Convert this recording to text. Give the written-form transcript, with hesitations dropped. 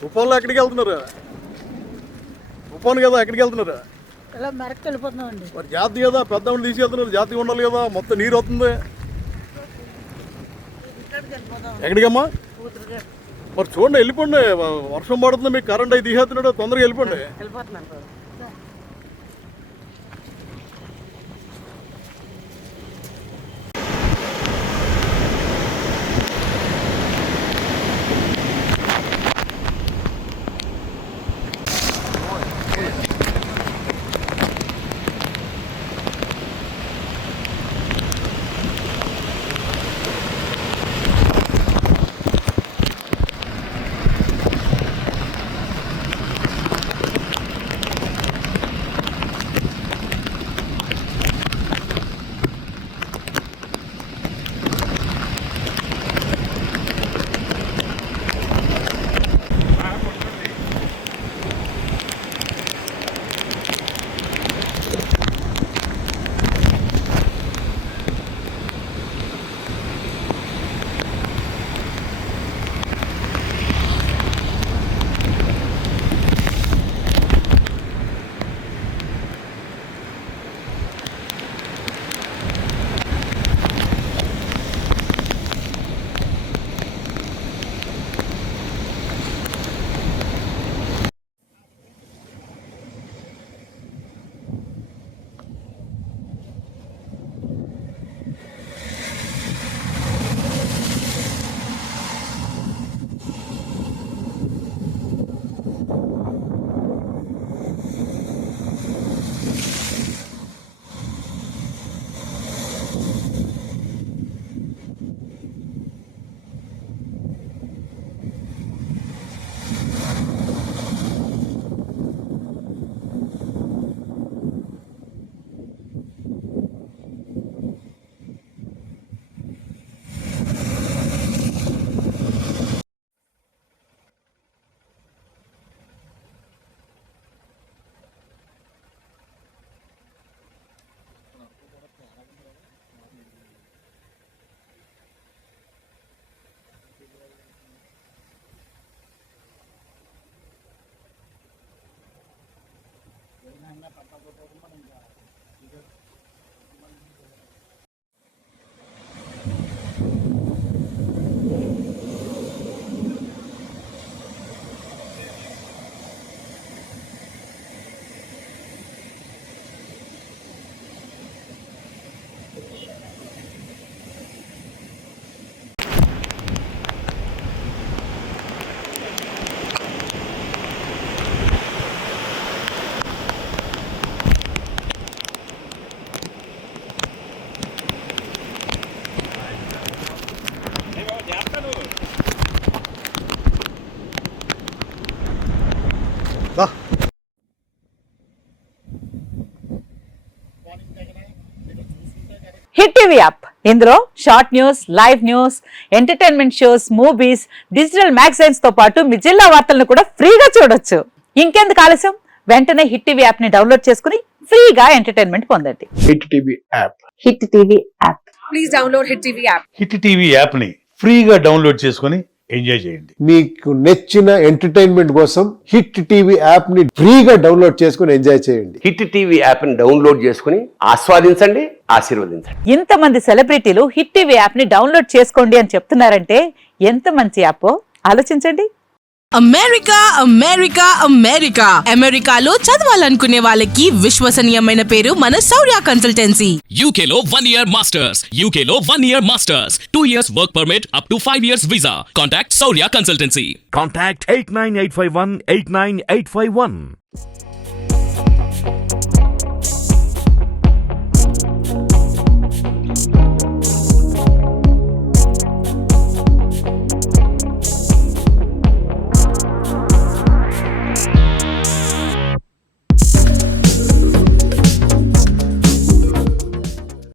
తుఫాన్లో ఎక్కడికి వెళ్తున్నారు? తుఫాను కదా, ఎక్కడికి వెళ్తున్నారు? ఇలా మెరక్కి వెళ్ళిపోతున్నామండి. మరి జాతి కదా, పెద్దవాళ్ళు తీసుకెళ్తున్నారు, జాతి ఉండాలి కదా, మొత్తం నీరు వస్తుంది. ఎక్కడికమ్మా? మరి చూడండి, వెళ్ళిపోండి. వర్షం పడుతుంది, మీకు కరెంట్ అయి తీసేస్తున్నాడు, తొందరగా వెళ్ళిపోండి. హిట్ టీవీ యాప్, ఇందులో short news, live news, entertainment shows, movies, digital magazines తో పాటు మీ జిల్లా వార్తలను కూడా ఫ్రీగా చూడొచ్చు. ఇంకెందుకు ఆలస్యం, వెంటనే హిట్ టీవీ యాప్ ని డౌన్లోడ్ చేసుకుని ఫ్రీగా ఎంటర్టైన్మెంట్ పొందండి. Hit TV app. Hit TV app. Please download hit TV app. Hit TV app ని ఫ్రీగా డౌన్లోడ్ చేసుకుని ఎంజాయ్ చేయండి. మీకు నచ్చిన ఎంటర్టైన్మెంట్ కోసం హిట్ టీవీ యాప్ ని ఫ్రీగా డౌన్లోడ్ చేసుకుని ఎంజాయ్ చేయండి. హిట్ టీవీ యాప్ ని డౌన్లోడ్ చేసుకుని ఆస్వాదించండి, ఆశీర్వదించండి. ఇంతమంది సెలబ్రిటీలు హిట్ టీవీ యాప్ ని డౌన్లోడ్ చేసుకోండి అని చెప్తున్నారంటే ఎంత మంచి యాప్ ఆలోచించండి. అమెరికా అమెరికా అమెరికా అమెరికాలో చదవాలనుకునే వాళ్ళకి విశ్వసనీయమైన పేరు మన శౌర్య కన్సల్టెన్సీ. UK లో 1 year masters, UK లో 1 year masters, 2 years work permit up to 5 years visa. Contact Saurya Consultancy. Contact 89851 89851.